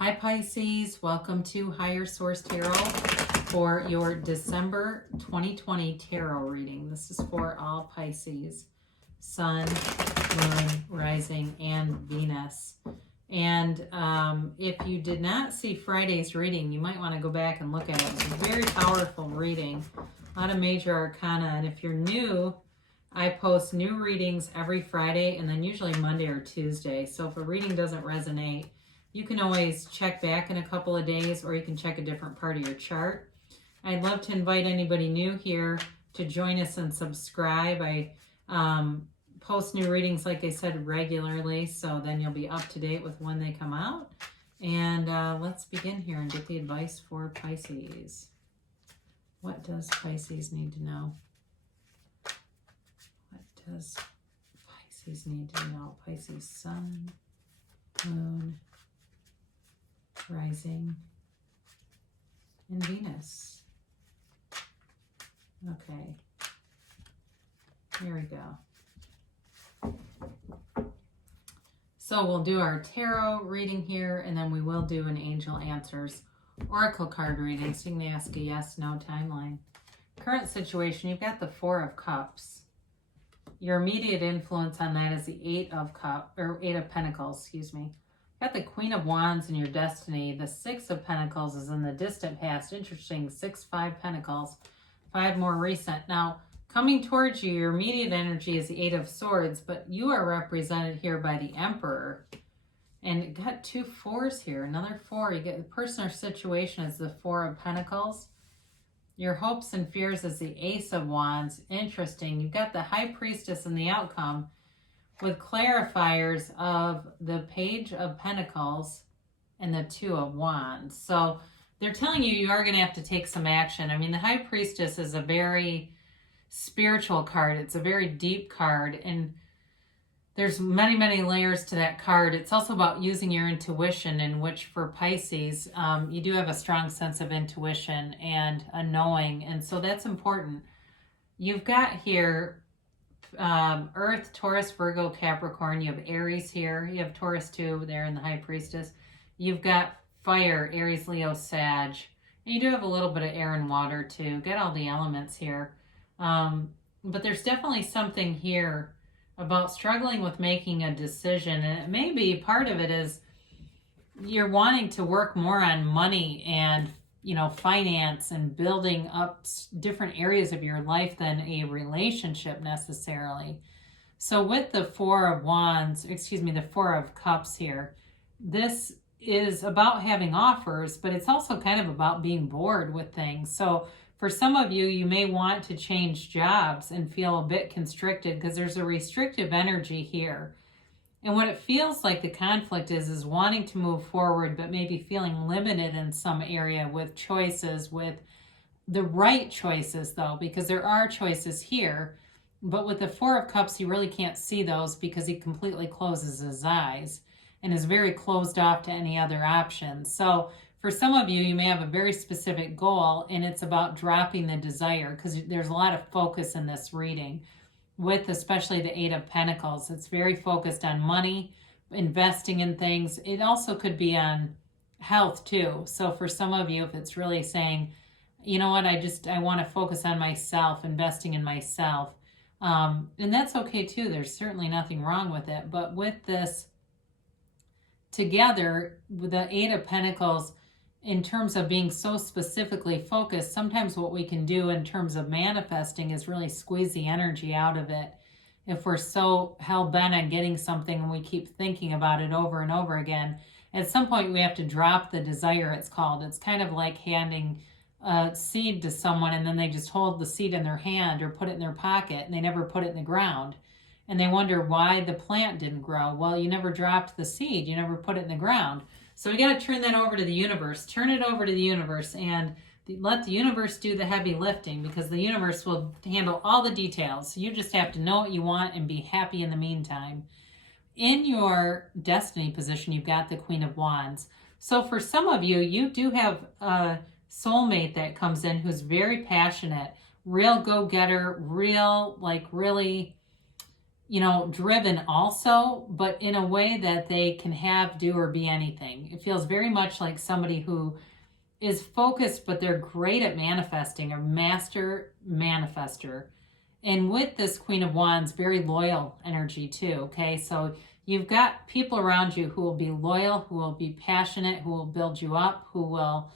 Hi Pisces, welcome to Higher Source Tarot for your December 2020 tarot reading. This is for all Pisces, Sun, Moon, Rising, and Venus. And if you did not see Friday's reading, you might want to go back and look at it. It's a very powerful reading, a lot of major arcana. And if you're new, I post new readings every Friday and then usually Monday or Tuesday. So if a reading doesn't resonate, you can always check back in a couple of days, or you can check a different part of your chart. I'd love to invite anybody new here to join us and subscribe. I post new readings, like I said, regularly, so then you'll be up to date with when they come out. And let's begin here and get the advice for Pisces. What does Pisces need to know? What does Pisces need to know? Pisces Sun, Moon, Rising, and Venus. Okay, here we go. So we'll do our tarot reading here, and then we will do an Angel Answers Oracle card reading, so you can ask a yes, no timeline. Current situation, you've got the Four of Cups. Your immediate influence on that is the Eight of Pentacles, excuse me. Got the Queen of Wands in your destiny. The Six of Pentacles is in the distant past. Interesting. 6, 5 Pentacles. 5 more recent. Now, coming towards you, your immediate energy is the Eight of Swords, but you are represented here by the Emperor. And you got 2 4s here. Another 4. You get the person or situation is the Four of Pentacles. Your hopes and fears is the Ace of Wands. Interesting. You've got the High Priestess in the outcome, with clarifiers of the Page of Pentacles and the Two of Wands. So they're telling you you are going to have to take some action. I mean, the High Priestess is a very spiritual card. It's a very deep card, and there's many, many layers to that card. It's also about using your intuition, in which for Pisces, you do have a strong sense of intuition and a knowing, and so that's important. You've got here Earth, Taurus, Virgo, Capricorn. You have Aries here. You have Taurus too there in the High Priestess. You've got fire, Aries, Leo, Sag. And you do have a little bit of air and water too. Get all the elements here. But there's definitely something here about struggling with making a decision. And it may be part of it is you're wanting to work more on money and finance and building up different areas of your life than a relationship necessarily. So with the Four of Cups here, this is about having offers, but it's also kind of about being bored with things. So for some of you, you may want to change jobs and feel a bit constricted because there's a restrictive energy here. And what it feels like the conflict is wanting to move forward, but maybe feeling limited in some area with choices, with the right choices though, because there are choices here. But with the Four of Cups, he really can't see those because he completely closes his eyes and is very closed off to any other options. So for some of you, you may have a very specific goal, and it's about dropping the desire because there's a lot of focus in this reading. With especially the Eight of Pentacles, it's very focused on money, investing in things. It also could be on health too. So for some of you, if it's really saying, you know what, I want to focus on myself, investing in myself. And that's okay too. There's certainly nothing wrong with it. But with this together, with the Eight of Pentacles, in terms of being so specifically focused, sometimes what we can do in terms of manifesting is really squeeze the energy out of it. If we're so hell-bent on getting something and we keep thinking about it over and over again, at some point we have to drop the desire, it's called. It's kind of like handing a seed to someone and then they just hold the seed in their hand or put it in their pocket and they never put it in the ground. And they wonder why the plant didn't grow. Well, you never dropped the seed. You never put it in the ground. So we got to turn that over to the universe. Turn it over to the universe and let the universe do the heavy lifting, because the universe will handle all the details. You just have to know what you want and be happy in the meantime. In your destiny position, you've got the Queen of Wands. So for some of you, you do have a soulmate that comes in who's very passionate, real go-getter, really you know, driven also, but in a way that they can have, do, or be anything. It feels very much like somebody who is focused, but they're great at manifesting, or master manifester. And with this Queen of Wands, very loyal energy too, okay? So you've got people around you who will be loyal, who will be passionate, who will build you up, who will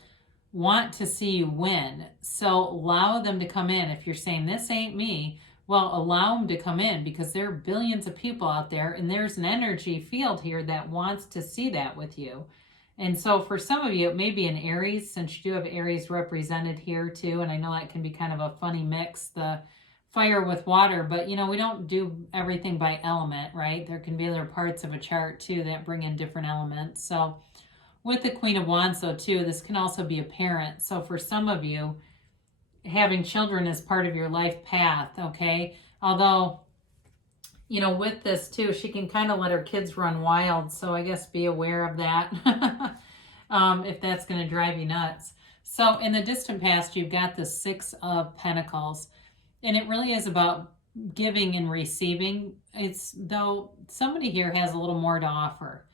want to see you win. So allow them to come in. If you're saying, this ain't me, well, allow them to come in, because there are billions of people out there, and there's an energy field here that wants to see that with you. And so for some of you, it may be an Aries, since you do have Aries represented here too. And I know that can be kind of a funny mix, the fire with water, but you know, we don't do everything by element, right? There can be other parts of a chart too that bring in different elements. So with the Queen of Wands though too, this can also be a parent. So for some of you, having children is part of your life path, okay? Although, you know, with this too, she can kind of let her kids run wild. So I guess be aware of that if that's going to drive you nuts. So in the distant past, you've got the Six of Pentacles, and it really is about giving and receiving. It's though somebody here has a little more to offer.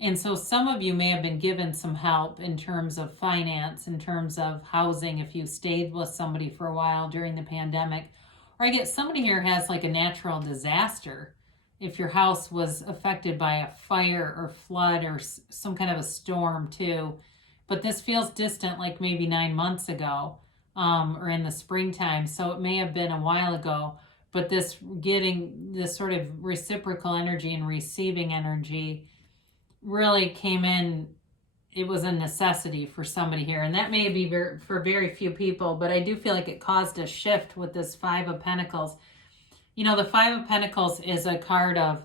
And so some of you may have been given some help in terms of finance, in terms of housing, if you stayed with somebody for a while during the pandemic. Or I get somebody here has like a natural disaster. If your house was affected by a fire or flood or some kind of a storm too. But this feels distant, like maybe 9 months ago or in the springtime. So it may have been a while ago. But this getting this sort of reciprocal energy and receiving energy really came in. It was a necessity for somebody here, and that may be for very few people, but I do feel like it caused a shift with this Five of Pentacles. You know, the Five of Pentacles is a card of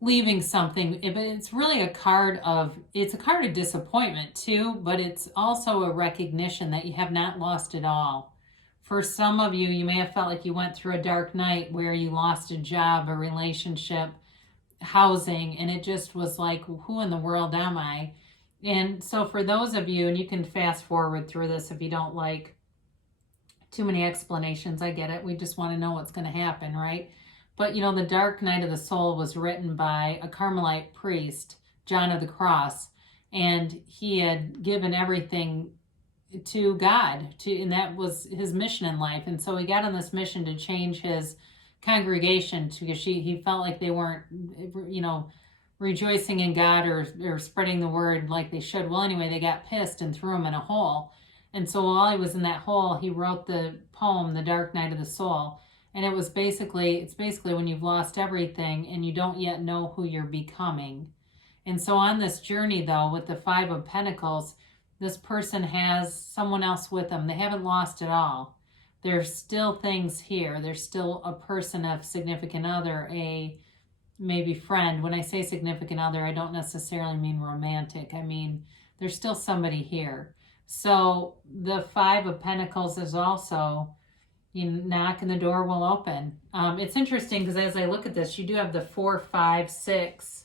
leaving something, but it's really a card of disappointment too, but it's also a recognition that you have not lost it all. For some of you, you may have felt like you went through a dark night where you lost a job, a relationship, housing, and it just was like, who in the world am I? And so for those of you, and you can fast forward through this if you don't like too many explanations, I get it. We just want to know what's going to happen, right? But you know, the Dark Night of the Soul was written by a Carmelite priest, John of the Cross, and he had given everything to God, and that was his mission in life. And so he got on this mission to change his congregation because he felt like they weren't, you know, rejoicing in God or spreading the word like they should. Well, anyway, they got pissed and threw him in a hole. And so while he was in that hole, he wrote the poem, The Dark Night of the Soul. And it's basically when you've lost everything and you don't yet know who you're becoming. And so on this journey, though, with the Five of Pentacles, this person has someone else with them. They haven't lost it all. There's still things here. There's still a person, a significant other, a maybe friend. When I say significant other, I don't necessarily mean romantic. I mean, there's still somebody here. So the Five of Pentacles is also, you knock and the door will open. It's interesting because as I look at this, you do have the 4, 5, 6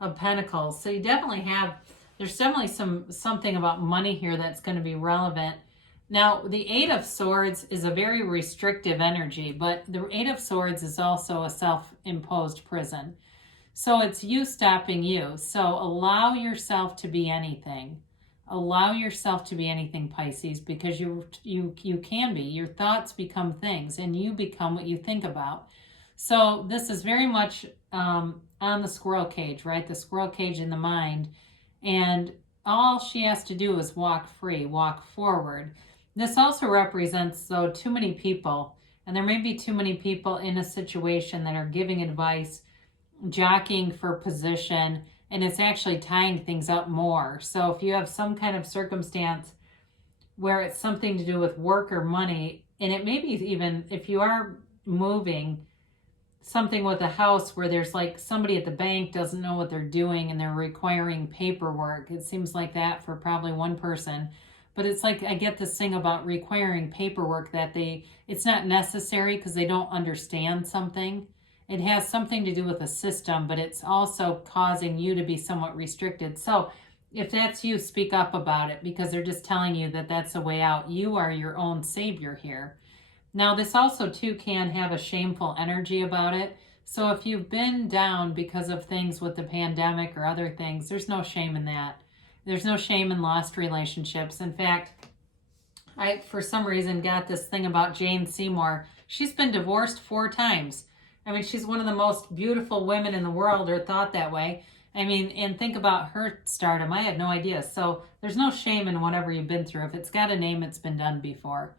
of Pentacles. So you definitely have, there's definitely something about money here that's going to be relevant. Now, the Eight of Swords is a very restrictive energy, but the Eight of Swords is also a self-imposed prison. So it's you stopping you. So allow yourself to be anything. Allow yourself to be anything, Pisces, because you can be. Your thoughts become things, and you become what you think about. So this is very much on the squirrel cage, right? The squirrel cage in the mind. And all she has to do is walk free, walk forward. This also represents, though, too many people, and there may be too many people in a situation that are giving advice, jockeying for position, and it's actually tying things up more. So if you have some kind of circumstance where it's something to do with work or money, and it may be even if you are moving, something with a house where there's like somebody at the bank doesn't know what they're doing and they're requiring paperwork. It seems like that for probably one person. But it's like I get this thing about requiring paperwork that it's not necessary because they don't understand something. It has something to do with a system, but it's also causing you to be somewhat restricted. So if that's you, speak up about it because they're just telling you that that's the way out. You are your own savior here. Now, this also, too, can have a shameful energy about it. So if you've been down because of things with the pandemic or other things, there's no shame in that. There's no shame in lost relationships. In fact, I, for some reason, got this thing about Jane Seymour. She's been divorced 4 times. I mean, she's one of the most beautiful women in the world, or thought that way. I mean, and think about her stardom. I had no idea. So there's no shame in whatever you've been through. If it's got a name, it's been done before.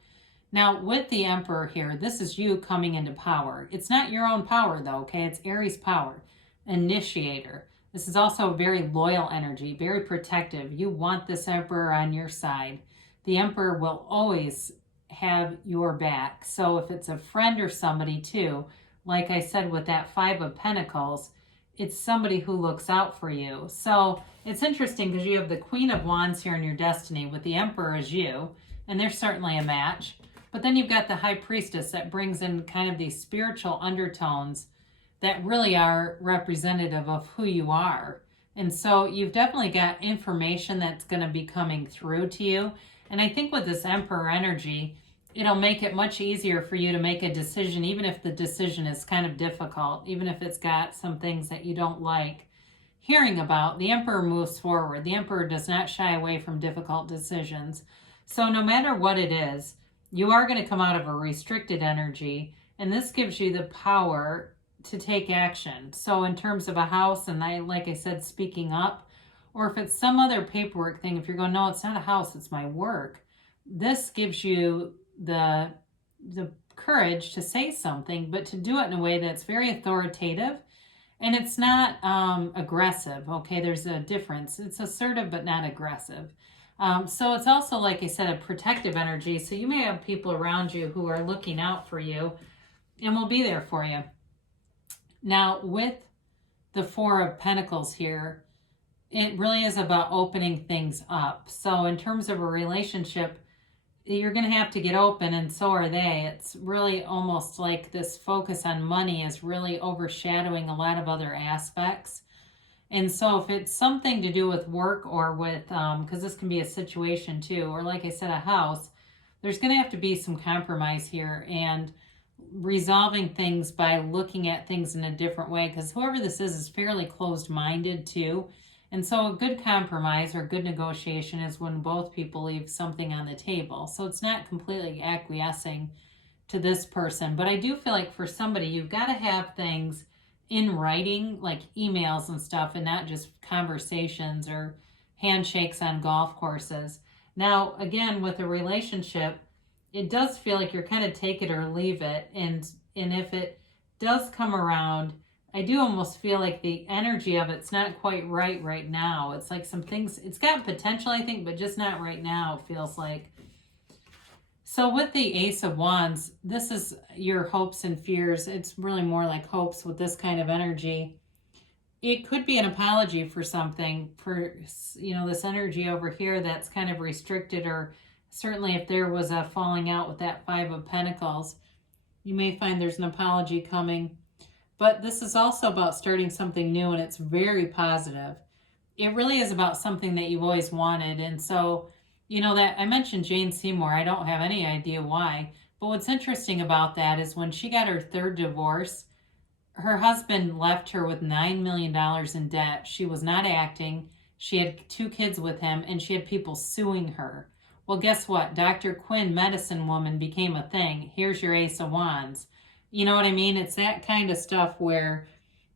Now, with the Emperor here, this is you coming into power. It's not your own power, though, okay? It's Aries power, initiator. This is also a very loyal energy, very protective. You want this Emperor on your side. The Emperor will always have your back. So if it's a friend or somebody too, like I said with that 5 of Pentacles, it's somebody who looks out for you. So it's interesting because you have the Queen of Wands here in your destiny with the Emperor as you, and they're certainly a match. But then you've got the High Priestess that brings in kind of these spiritual undertones that really are representative of who you are. And so you've definitely got information that's going to be coming through to you. And I think with this Emperor energy, it'll make it much easier for you to make a decision, even if the decision is kind of difficult, even if it's got some things that you don't like hearing about. The Emperor moves forward. The Emperor does not shy away from difficult decisions. So no matter what it is, you are going to come out of a restricted energy, and this gives you the power to take action. So in terms of a house, and like I said, speaking up, or if it's some other paperwork thing, if you're going, no, it's not a house, it's my work, this gives you the courage to say something, but to do it in a way that's very authoritative, and it's not aggressive, okay? There's a difference. It's assertive, but not aggressive. So it's also, like I said, a protective energy. So you may have people around you who are looking out for you and will be there for you. Now, with the 4 of Pentacles here, it really is about opening things up. So in terms of a relationship, you're going to have to get open, and so are they. It's really almost like this focus on money is really overshadowing a lot of other aspects. And so if it's something to do with work or with, because this can be a situation too, or like I said, a house, there's going to have to be some compromise here and resolving things by looking at things in a different way, because whoever this is fairly closed-minded too. And so a good compromise or good negotiation is when both people leave something on the table. So it's not completely acquiescing to this person. But I do feel like for somebody, you've got to have things in writing, like emails and stuff, and not just conversations or handshakes on golf courses. Now, again, with a relationship, it does feel like you're kind of take it or leave it. And if it does come around, I do almost feel like the energy of it's not quite right now. It's like some things, it's got potential, I think, but just not right now, it feels like. So with the Ace of Wands, this is your hopes and fears. It's really more like hopes with this kind of energy. It could be an apology for something, for, this energy over here that's kind of restricted, or certainly if there was a falling out with that 5 of Pentacles, you may find there's an apology coming. But this is also about starting something new, and it's very positive. It really is about something that you've always wanted. And so, that I mentioned Jane Seymour, I don't have any idea why. But what's interesting about that is when she got her 3rd divorce, her husband left her with $9 million in debt. She was not acting. She had 2 kids with him, and she had people suing her. Well, guess what? Dr. Quinn, medicine woman, became a thing. Here's your Ace of Wands. You know what I mean? It's that kind of stuff where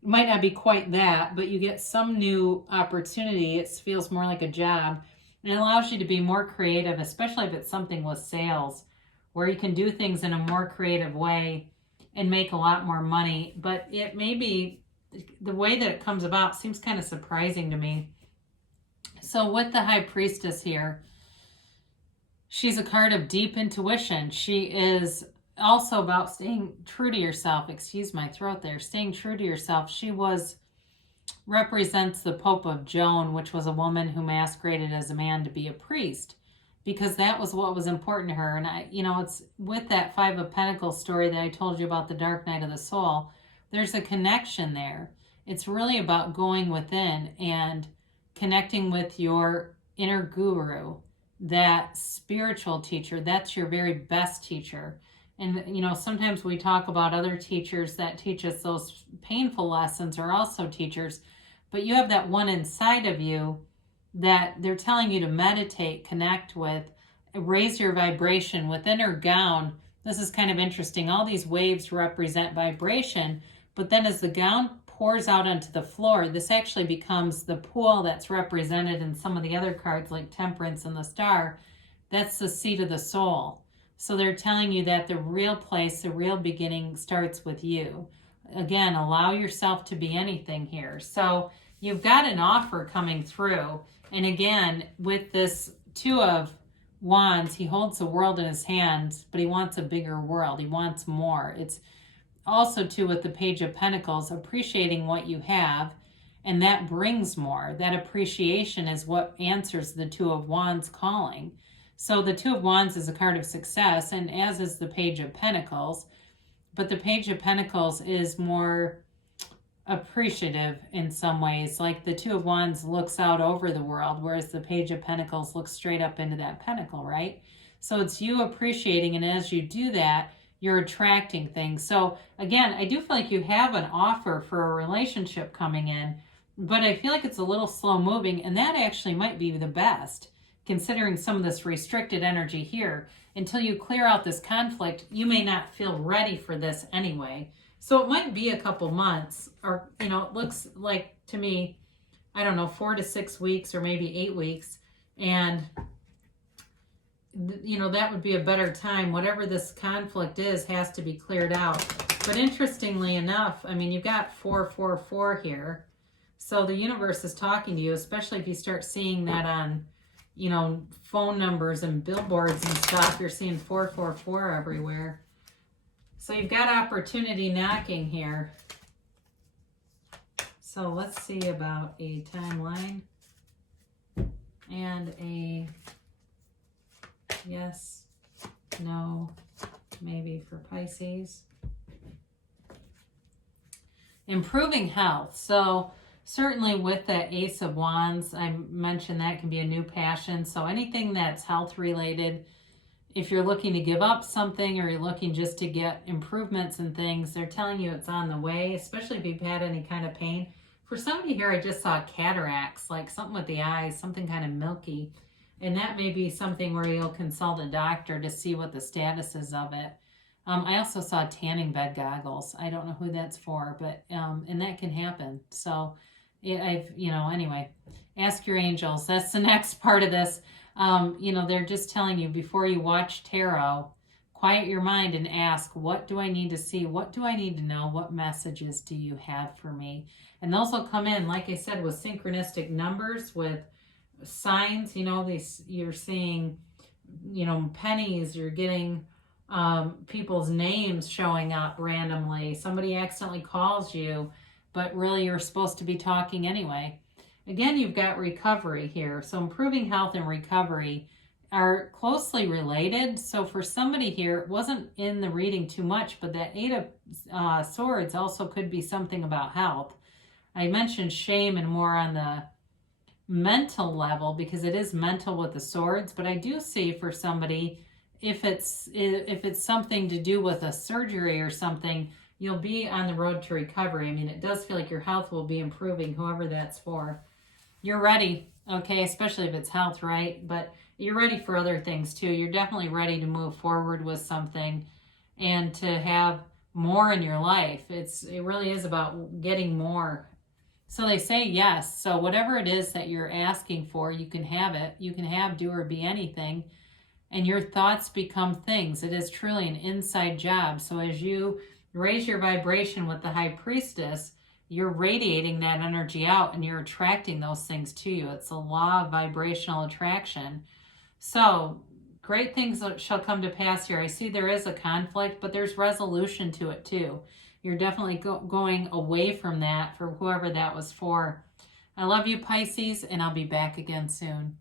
it might not be quite that, but you get some new opportunity. It feels more like a job, and it allows you to be more creative, especially if it's something with sales, where you can do things in a more creative way and make a lot more money. But it may be, the way that it comes about seems kind of surprising to me. So with the High Priestess here, she's a card of deep intuition. She is also about staying true to yourself. Excuse my throat there. Staying true to yourself. She represents the Pope of Joan, which was a woman who masqueraded as a man to be a priest, because that was what was important to her. And it's with that 5 of Pentacles story that I told you about, the dark night of the soul. There's a connection there. It's really about going within and connecting with your inner guru, that spiritual teacher. That's your very best teacher. And, you know, sometimes we talk about other teachers that teach us those painful lessons are also teachers, but you have that one inside of you that they're telling you to meditate, connect with, raise your vibration within her gown. This is kind of interesting. All these waves represent vibration, but then as the gown pours out onto the floor, this actually becomes the pool that's represented in some of the other cards like Temperance and the Star. That's the seat of the soul. So they're telling you that the real place, the real beginning starts with you. Again, allow yourself to be anything here. So you've got an offer coming through. And again, with this Two of Wands, he holds the world in his hands, but he wants a bigger world. He wants more. It's also too with the Page of Pentacles, appreciating what you have, and that brings more. That appreciation is what answers the Two of Wands calling. So the Two of Wands is a card of success, and as is the Page of Pentacles. But the Page of Pentacles is more appreciative in some ways. Like the Two of Wands looks out over the world, whereas the Page of Pentacles looks straight up into that pentacle, right? So it's you appreciating, and as you do that, you're attracting things. So again, I do feel like you have an offer for a relationship coming in, but I feel like it's a little slow moving, and that actually might be the best, considering some of this restricted energy here. Until you clear out this conflict, you may not feel ready for this anyway. So it might be a couple months, or, you know, it looks like to me, I don't know, 4 to 6 weeks or maybe 8 weeks. And, you know, that would be a better time. Whatever this conflict is has to be cleared out. But interestingly enough, I mean, you've got 444 here. So the universe is talking to you, especially if you start seeing that on, you know, phone numbers and billboards and stuff. You're seeing 444 everywhere. So you've got opportunity knocking here. So let's see about a timeline and a yes, no, maybe for Pisces. Improving health. So certainly with the Ace of Wands, I mentioned that can be a new passion. So anything that's health related, if you're looking to give up something or you're looking just to get improvements and things, they're telling you it's on the way, especially if you've had any kind of pain. For somebody here, I just saw cataracts, like something with the eyes, something kind of milky. And that may be something where you'll consult a doctor to see what the status is of it. I also saw tanning bed goggles. I don't know who that's for, but and that can happen. So anyway, ask your angels. That's the next part of this. You know, they're just telling you before you watch tarot, quiet your mind and ask, what do I need to see? What do I need to know? What messages do you have for me? And those will come in, like I said, with synchronistic numbers, with signs. You know, these, you're seeing, you know, pennies, you're getting people's names showing up randomly. Somebody accidentally calls you, but really you're supposed to be talking anyway. Again, you've got recovery here. So improving health and recovery are closely related. So for somebody here, it wasn't in the reading too much, but that Eight of Swords also could be something about health. I mentioned shame and more on the mental level because it is mental with the swords, but I do see for somebody, if it's something to do with a surgery or something, you'll be on the road to recovery. I mean, it does feel like your health will be improving, whoever that's for. You're ready, okay, especially if it's health, right? But you're ready for other things too. You're definitely ready to move forward with something and to have more in your life. It really is about getting more. So they say yes. So whatever it is that you're asking for, you can have it. You can have, do, or be anything. And your thoughts become things. It is truly an inside job. So as you raise your vibration with the High Priestess, you're radiating that energy out and you're attracting those things to you. It's a law of vibrational attraction. So great things shall come to pass here. I see there is a conflict, but there's resolution to it too. You're definitely going away from that for whoever that was for. I love you, Pisces, and I'll be back again soon.